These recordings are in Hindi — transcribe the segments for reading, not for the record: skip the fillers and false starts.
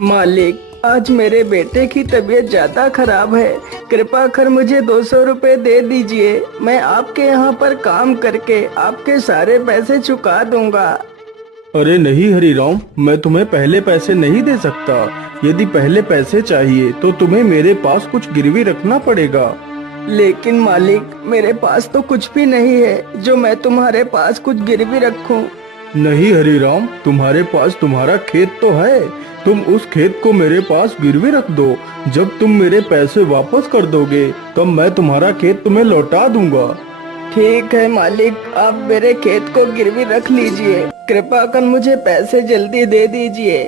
मालिक, आज मेरे बेटे की तबीयत ज्यादा खराब है। कृपा कर मुझे 200 रुपए दे दीजिए। मैं आपके यहाँ पर काम करके आपके सारे पैसे चुका दूंगा। अरे नहीं हरीराम, मैं तुम्हें पहले पैसे नहीं दे सकता। यदि पहले पैसे चाहिए तो तुम्हें मेरे पास कुछ गिरवी रखना पड़ेगा। लेकिन मालिक, मेरे पास तो कुछ भी नहीं है जो मैं तुम्हारे पास कुछ गिरवी रखूं। नहीं हरीराम, तुम्हारे पास तुम्हारा खेत तो है। तुम उस खेत को मेरे पास गिरवी रख दो। जब तुम मेरे पैसे वापस कर दोगे तब मैं तुम्हारा खेत तुम्हें लौटा दूंगा। ठीक है मालिक, आप मेरे खेत को गिरवी रख लीजिए। कृपा कर मुझे पैसे जल्दी दे दीजिए।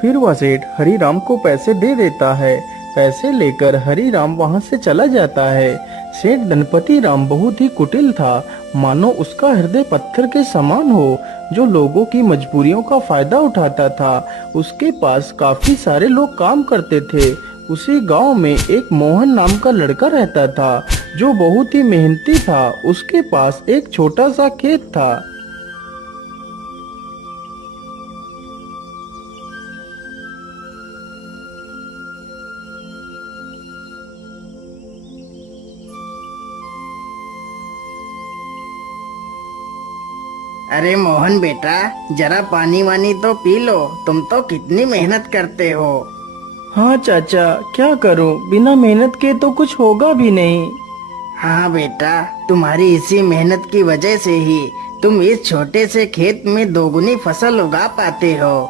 फिर वह सेठ हरीराम को पैसे दे देता है। पैसे लेकर हरीराम वहाँ से चला जाता है। सेठ गणपति राम बहुत ही कुटिल था, मानो उसका हृदय पत्थर के समान हो, जो लोगों की मजबूरियों का फायदा उठाता था। उसके पास काफी सारे लोग काम करते थे। उसी गांव में एक मोहन नाम का लड़का रहता था, जो बहुत ही मेहनती था। उसके पास एक छोटा सा खेत था। अरे मोहन बेटा, जरा पानी वानी तो पी लो। तुम तो कितनी मेहनत करते हो। हाँ चाचा, क्या करूं, बिना मेहनत के तो कुछ होगा भी नहीं। हाँ बेटा, तुम्हारी इसी मेहनत की वजह से ही तुम इस छोटे से खेत में दोगुनी फसल उगा पाते हो।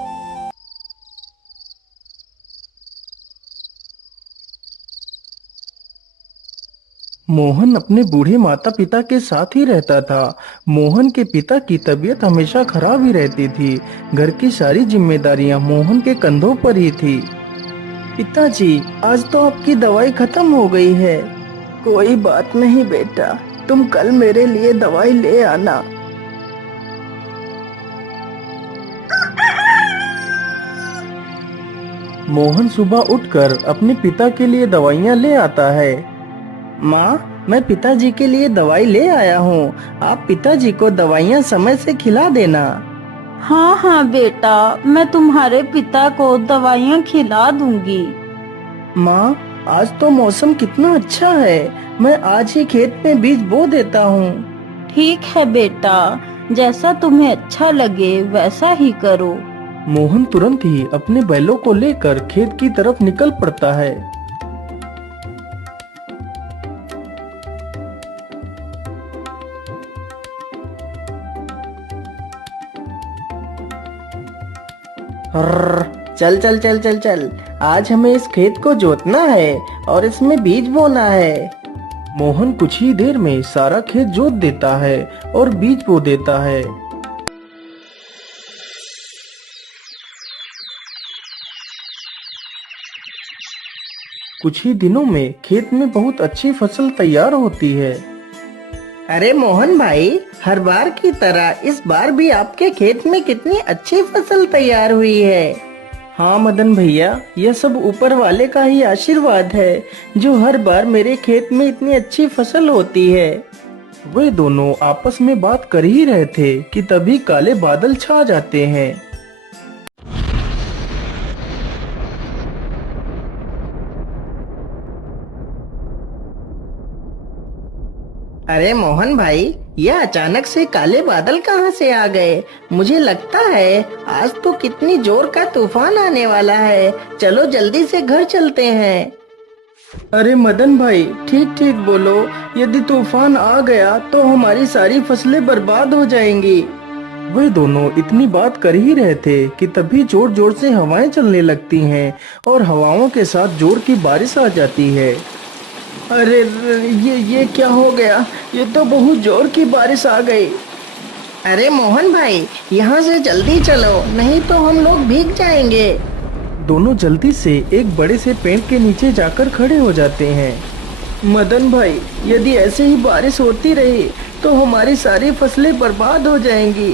मोहन अपने बूढ़े माता पिता के साथ ही रहता था। मोहन के पिता की तबीयत हमेशा खराब ही रहती थी। घर की सारी जिम्मेदारियां मोहन के कंधों पर ही थी। पिताजी, आज तो आपकी दवाई खत्म हो गई है। कोई बात नहीं बेटा, तुम कल मेरे लिए दवाई ले आना। मोहन सुबह उठकर अपने पिता के लिए दवाइयां ले आता है। माँ, मैं पिताजी के लिए दवाई ले आया हूँ। आप पिताजी को दवाइयाँ समय से खिला देना। हाँ हाँ बेटा, मैं तुम्हारे पिता को दवाइयाँ खिला दूंगी। माँ, आज तो मौसम कितना अच्छा है। मैं आज ही खेत में बीज बो देता हूँ। ठीक है बेटा, जैसा तुम्हें अच्छा लगे वैसा ही करो। मोहन तुरंत ही अपने बैलों को लेकर खेत की तरफ निकल पड़ता है। हर्र, चल चल चल चल चल, आज हमें इस खेत को जोतना है और इसमें बीज बोना है। मोहन कुछ ही देर में सारा खेत जोत देता है और बीज बो देता है। कुछ ही दिनों में खेत में बहुत अच्छी फसल तैयार होती है। अरे मोहन भाई, हर बार की तरह इस बार भी आपके खेत में कितनी अच्छी फसल तैयार हुई है। हाँ मदन भैया, यह सब ऊपर वाले का ही आशीर्वाद है, जो हर बार मेरे खेत में इतनी अच्छी फसल होती है। वे दोनों आपस में बात कर ही रहे थे कि तभी काले बादल छा जाते हैं। अरे मोहन भाई, यह अचानक से काले बादल कहाँ से आ गए। मुझे लगता है आज तो कितनी जोर का तूफान आने वाला है। चलो जल्दी से घर चलते हैं। अरे मदन भाई, ठीक ठीक बोलो। यदि तूफान आ गया तो हमारी सारी फसलें बर्बाद हो जाएंगी। वे दोनों इतनी बात कर ही रहे थे कि तभी जोर जोर से हवाएं चलने लगती हैं और हवाओं के साथ जोर की बारिश आ जाती है। अरे ये क्या हो गया। ये तो बहुत जोर की बारिश आ गई। अरे मोहन भाई, यहाँ से जल्दी चलो, नहीं तो हम लोग भीग जाएंगे। दोनों जल्दी से एक बड़े से पेड़ के नीचे जाकर खड़े हो जाते हैं। मदन भाई, यदि ऐसे ही बारिश होती रही तो हमारी सारी फसलें बर्बाद हो जाएंगी।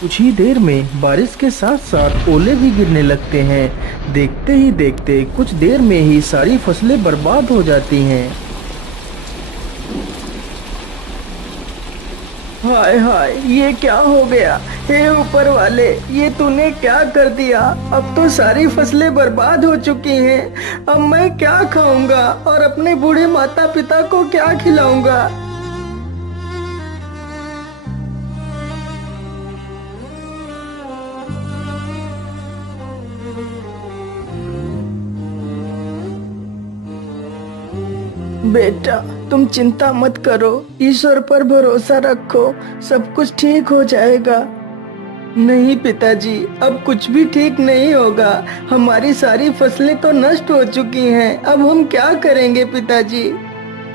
कुछ ही देर में बारिश के साथ साथ ओले भी गिरने लगते हैं। देखते ही देखते कुछ देर में ही सारी फसलें बर्बाद हो जाती हैं। हाय हाय, ये क्या हो गया? हे ऊपर वाले, ये तूने क्या कर दिया? अब तो सारी फसलें बर्बाद हो चुकी हैं। अब मैं क्या खाऊंगा और अपने बूढ़े माता पिता को क्या खिलाऊंगा? बेटा, तुम चिंता मत करो, ईश्वर पर भरोसा रखो, सब कुछ ठीक हो जाएगा। नहीं पिताजी, अब कुछ भी ठीक नहीं होगा। हमारी सारी फसलें तो नष्ट हो चुकी हैं। अब हम क्या करेंगे पिताजी?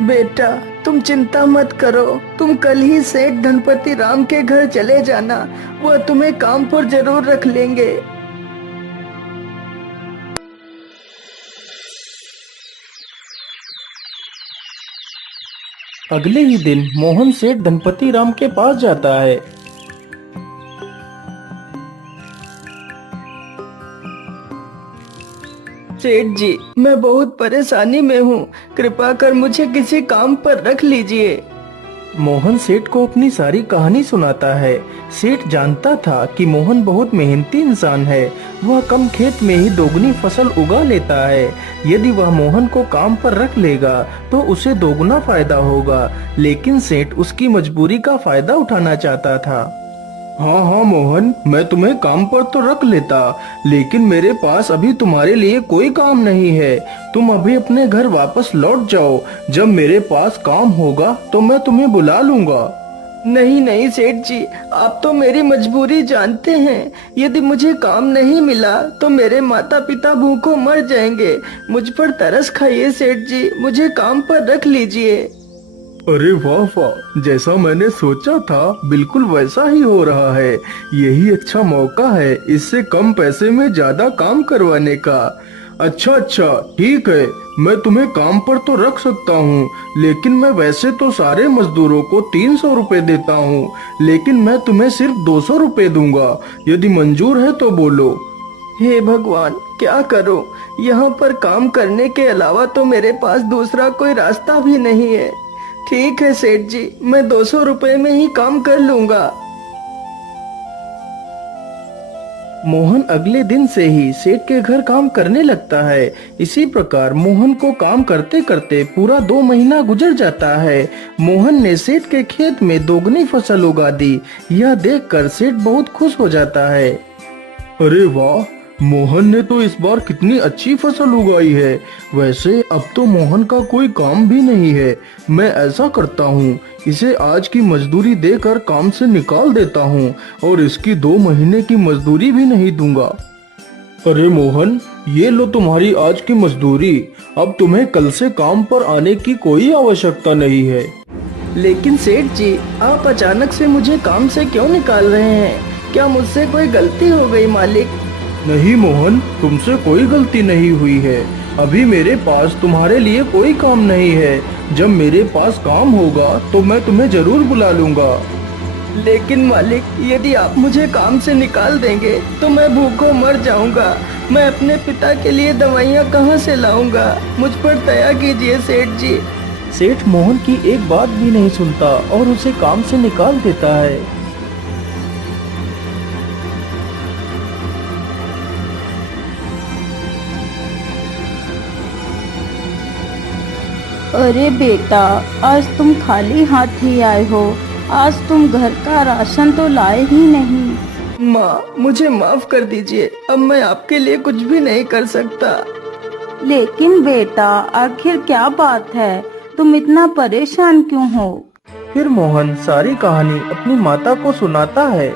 बेटा, तुम चिंता मत करो। तुम कल ही सेठ धनपति राम के घर चले जाना। वह तुम्हें काम पर जरूर रख लेंगे। अगले ही दिन मोहन सेठ धनपति राम के पास जाता है। सेठ जी, मैं बहुत परेशानी में हूँ। कृपा कर मुझे किसी काम पर रख लीजिए। मोहन सेठ को अपनी सारी कहानी सुनाता है। सेठ जानता था कि मोहन बहुत मेहनती इंसान है। वह कम खेत में ही दोगुनी फसल उगा लेता है। यदि वह मोहन को काम पर रख लेगा तो उसे दोगुना फायदा होगा। लेकिन सेठ उसकी मजबूरी का फायदा उठाना चाहता था। हाँ हाँ मोहन, मैं तुम्हें काम पर तो रख लेता, लेकिन मेरे पास अभी तुम्हारे लिए कोई काम नहीं है। तुम अभी अपने घर वापस लौट जाओ। जब मेरे पास काम होगा तो मैं तुम्हें बुला लूंगा। नहीं नहीं सेठ जी, आप तो मेरी मजबूरी जानते हैं। यदि मुझे काम नहीं मिला तो मेरे माता पिता भूखों मर जाएंगे। मुझ पर तरस खाइए सेठ जी, मुझे काम पर रख लीजिए। अरे वाह वाह, जैसा मैंने सोचा था बिल्कुल वैसा ही हो रहा है। यही अच्छा मौका है इससे कम पैसे में ज्यादा काम करवाने का। अच्छा अच्छा, ठीक है, मैं तुम्हें काम पर तो रख सकता हूँ, लेकिन मैं वैसे तो सारे मजदूरों को 300 रुपए देता हूँ, लेकिन मैं तुम्हें सिर्फ 200 रुपए दूंगा। यदि मंजूर है तो बोलो। हे भगवान, क्या करूं? यहाँ पर काम करने के अलावा तो मेरे पास दूसरा कोई रास्ता भी नहीं है। ठीक है सेठ जी, मैं 200 रुपए में ही काम कर लूंगा। मोहन अगले दिन से ही सेठ के घर काम करने लगता है। इसी प्रकार मोहन को काम करते करते पूरा 2 महीना गुजर जाता है। मोहन ने सेठ के खेत में दोगुनी फसल उगा दी। यह देखकर सेठ बहुत खुश हो जाता है। अरे वाह, मोहन ने तो इस बार कितनी अच्छी फसल उगाई है। वैसे अब तो मोहन का कोई काम भी नहीं है। मैं ऐसा करता हूँ, इसे आज की मजदूरी देकर काम से निकाल देता हूँ और इसकी 2 महीने की मजदूरी भी नहीं दूंगा। अरे मोहन, ये लो तुम्हारी आज की मजदूरी। अब तुम्हें कल से काम पर आने की कोई आवश्यकता नहीं है। लेकिन सेठ जी, आप अचानक से मुझे काम से क्यों निकाल रहे हैं? क्या मुझसे कोई गलती हो गई मालिक? नहीं मोहन, तुमसे कोई गलती नहीं हुई है। अभी मेरे पास तुम्हारे लिए कोई काम नहीं है। जब मेरे पास काम होगा तो मैं तुम्हें जरूर बुला लूंगा। लेकिन मालिक, यदि आप मुझे काम से निकाल देंगे तो मैं भूखों मर जाऊंगा। मैं अपने पिता के लिए दवाइयाँ कहाँ से लाऊंगा? मुझ पर दया कीजिए सेठ जी। सेठ मोहन की एक बात भी नहीं सुनता और उसे काम से निकाल देता है। अरे बेटा, आज तुम खाली हाथ ही आए हो। आज तुम घर का राशन तो लाए ही नहीं। माँ, मुझे माफ कर दीजिए। अब मैं आपके लिए कुछ भी नहीं कर सकता। लेकिन बेटा, आखिर क्या बात है? तुम इतना परेशान क्यों हो? फिर मोहन सारी कहानी अपनी माता को सुनाता है।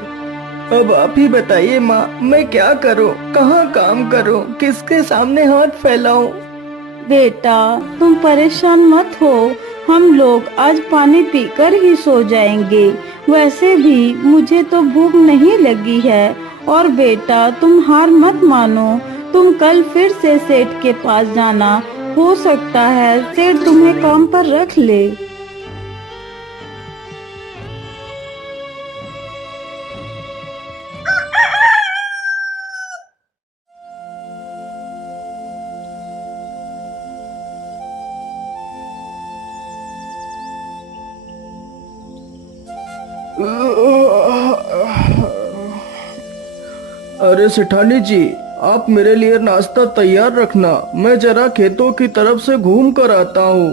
अब आप ही बताइए माँ, मैं क्या करूँ? कहाँ काम करूँ? किसके सामने हाथ फैलाऊं? बेटा, तुम परेशान मत हो। हम लोग आज पानी पीकर ही सो जाएंगे। वैसे भी मुझे तो भूख नहीं लगी है। और बेटा, तुम हार मत मानो। तुम कल फिर से सेठ के पास जाना। हो सकता है सेठ तुम्हें काम पर रख ले। अरे सेठानी जी, आप मेरे लिए नाश्ता तैयार रखना, मैं जरा खेतों की तरफ से घूम कर आता हूँ।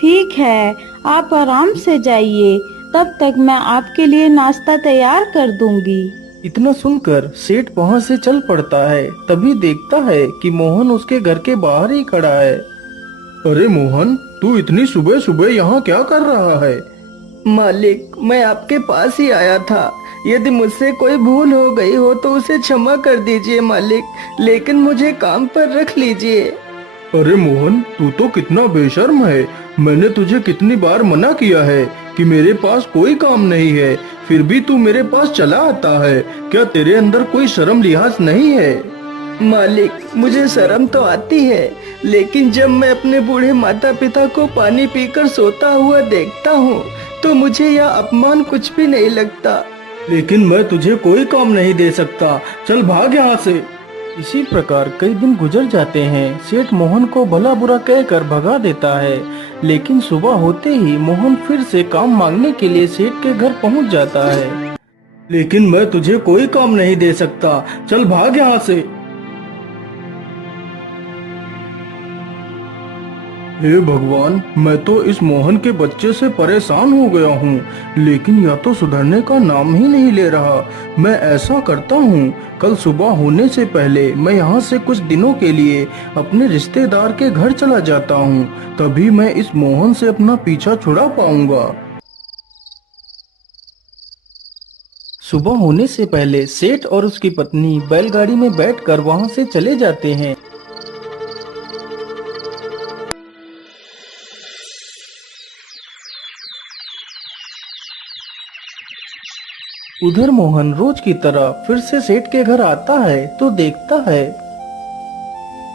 ठीक है, आप आराम से जाइए, तब तक मैं आपके लिए नाश्ता तैयार कर दूंगी। इतना सुनकर सेठ वहाँ से चल पड़ता है। तभी देखता है कि मोहन उसके घर के बाहर ही खड़ा है। अरे मोहन, तू इतनी सुबह सुबह यहाँ क्या कर रहा है? मालिक, मैं आपके पास ही आया था। यदि मुझसे कोई भूल हो गई हो तो उसे क्षमा कर दीजिए मालिक, लेकिन मुझे काम पर रख लीजिए। अरे मोहन, तू तो कितना बेशर्म है। मैंने तुझे कितनी बार मना किया है कि मेरे पास कोई काम नहीं है, फिर भी तू मेरे पास चला आता है। क्या तेरे अंदर कोई शर्म लिहाज नहीं है? मालिक, मुझे शर्म तो आती है, लेकिन जब मैं अपने बूढ़े माता पिता को पानी पीकर सोता हुआ देखता हूँ तो मुझे यह अपमान कुछ भी नहीं लगता। लेकिन मैं तुझे कोई काम नहीं दे सकता, चल भाग यहाँ से। इसी प्रकार कई दिन गुजर जाते हैं। सेठ मोहन को भला बुरा कहकर भगा देता है, लेकिन सुबह होते ही मोहन फिर से काम मांगने के लिए सेठ के घर पहुंच जाता है। लेकिन मैं तुझे कोई काम नहीं दे सकता, चल भाग यहाँ से। हे भगवान, मैं तो इस मोहन के बच्चे से परेशान हो गया हूँ, लेकिन यह तो सुधरने का नाम ही नहीं ले रहा। मैं ऐसा करता हूँ, कल सुबह होने से पहले मैं यहाँ से कुछ दिनों के लिए अपने रिश्तेदार के घर चला जाता हूँ, तभी मैं इस मोहन से अपना पीछा छुड़ा पाऊंगा। सुबह होने से पहले सेठ और उसकी पत्नी बैलगाड़ी में बैठकर वहाँ से चले जाते हैं। उधर मोहन रोज की तरह फिर से सेठ के घर आता है तो देखता है,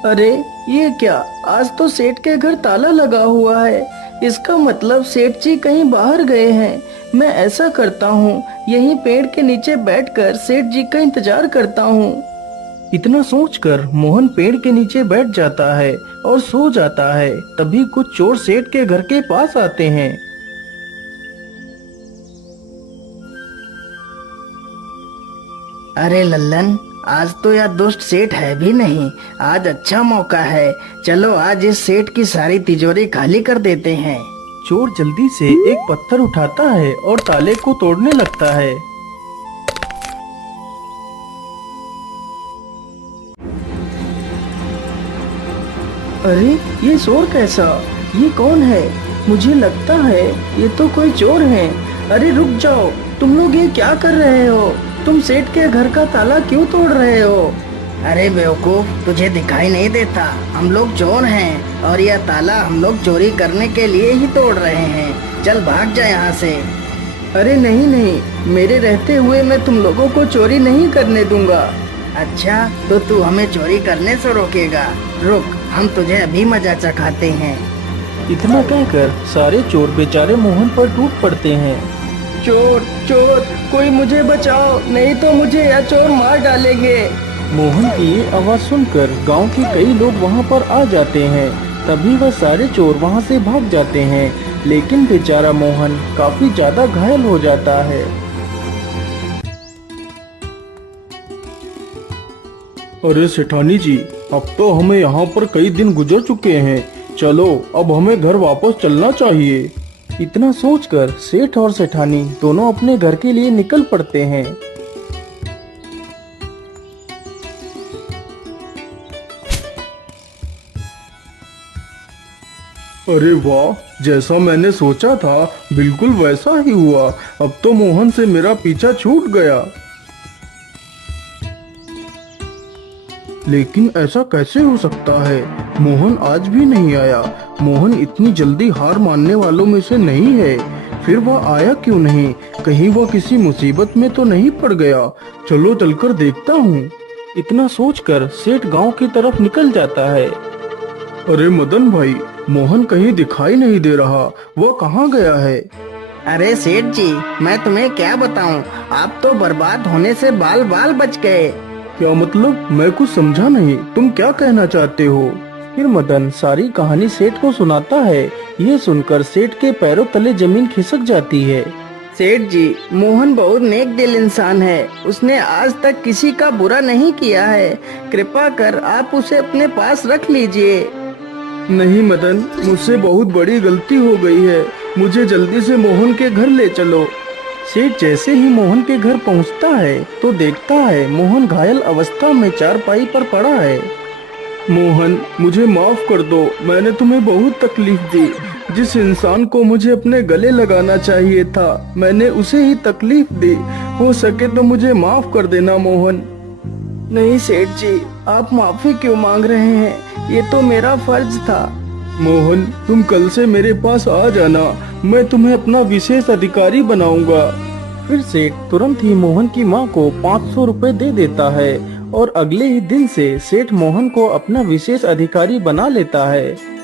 अरे ये क्या, आज तो सेठ के घर ताला लगा हुआ है। इसका मतलब सेठ जी कहीं बाहर गए हैं। मैं ऐसा करता हूँ, यहीं पेड़ के नीचे बैठकर सेठ जी का इंतजार करता हूँ। इतना सोचकर मोहन पेड़ के नीचे बैठ जाता है और सो जाता है। तभी कुछ चोर सेठ के घर के पास आते हैं। अरे लल्लन, आज तो यह दुष्ट सेठ है भी नहीं। आज अच्छा मौका है, चलो आज इस सेठ की सारी तिजोरी खाली कर देते हैं। चोर जल्दी से एक पत्थर उठाता है और ताले को तोड़ने लगता है। अरे ये शोर कैसा, ये कौन है? मुझे लगता है ये तो कोई चोर है। अरे रुक जाओ, तुम लोग ये क्या कर रहे हो? तुम सेठ के घर का ताला क्यों तोड़ रहे हो? अरे बेवकूफ, तुझे दिखाई नहीं देता? हम लोग चोर हैं और यह ताला हम लोग चोरी करने के लिए ही तोड़ रहे हैं। चल भाग जा यहाँ से। अरे नहीं नहीं, मेरे रहते हुए मैं तुम लोगों को चोरी नहीं करने दूंगा। अच्छा, तो तू हमें चोरी करने से रोकेगा? रुक, हम तुझे अभी मजा चखाते हैं। इतना कहकर सारे चोर बेचारे मोहन पर टूट पड़ते हैं। चोर चोर, कोई मुझे बचाओ, नहीं तो मुझे यह चोर मार डालेंगे। मोहन की ये आवाज सुनकर गांव के कई लोग वहां पर आ जाते हैं। तभी वह सारे चोर वहां से भाग जाते हैं, लेकिन बेचारा मोहन काफी ज्यादा घायल हो जाता है। अरे सेठानी जी, अब तो हमें यहाँ पर कई दिन गुजर चुके हैं, चलो अब हमें घर वापस चलना चाहिए। इतना सोचकर सेठ और सेठानी दोनों अपने घर के लिए निकल पड़ते हैं। अरे वाह, जैसा मैंने सोचा था बिल्कुल वैसा ही हुआ। अब तो मोहन से मेरा पीछा छूट गया। लेकिन ऐसा कैसे हो सकता है? मोहन आज भी नहीं आया। मोहन इतनी जल्दी हार मानने वालों में से नहीं है। फिर वह आया क्यों नहीं? कहीं वह किसी मुसीबत में तो नहीं पड़ गया? चलो चलकर देखता हूँ। इतना सोचकर सेठ गांव की तरफ निकल जाता है। अरे मदन भाई, मोहन कहीं दिखाई नहीं दे रहा, वह कहाँ गया है? अरे सेठ जी, मैं तुम्हें क्या बताऊं, आप तो बर्बाद होने से बाल बाल बच गए। क्या मतलब? मैं कुछ समझा नहीं, तुम क्या कहना चाहते हो? फिर मदन सारी कहानी सेठ को सुनाता है। ये सुनकर सेठ के पैरों तले जमीन खिसक जाती है। सेठ जी, मोहन बहुत नेक दिल इंसान है। उसने आज तक किसी का बुरा नहीं किया है। कृपा कर आप उसे अपने पास रख लीजिए। नहीं मदन, मुझसे बहुत बड़ी गलती हो गई है। मुझे जल्दी से मोहन के घर ले चलो। सेठ जैसे ही मोहन के घर पहुंचता है तो देखता है मोहन घायल अवस्था में चारपाई पर पड़ा है। मोहन, मुझे माफ कर दो, मैंने तुम्हें बहुत तकलीफ दी। जिस इंसान को मुझे अपने गले लगाना चाहिए था, मैंने उसे ही तकलीफ दी। हो सके तो मुझे माफ कर देना मोहन। नहीं सेठ जी, आप माफी क्यों मांग रहे हैं? ये तो मेरा फर्ज था। मोहन, तुम कल से मेरे पास आ जाना, मैं तुम्हें अपना विशेष अधिकारी बनाऊंगा। फिर सेठ तुरंत ही मोहन की माँ को 500 रुपए दे देता है और अगले ही दिन से सेठ मोहन को अपना विशेष अधिकारी बना लेता है।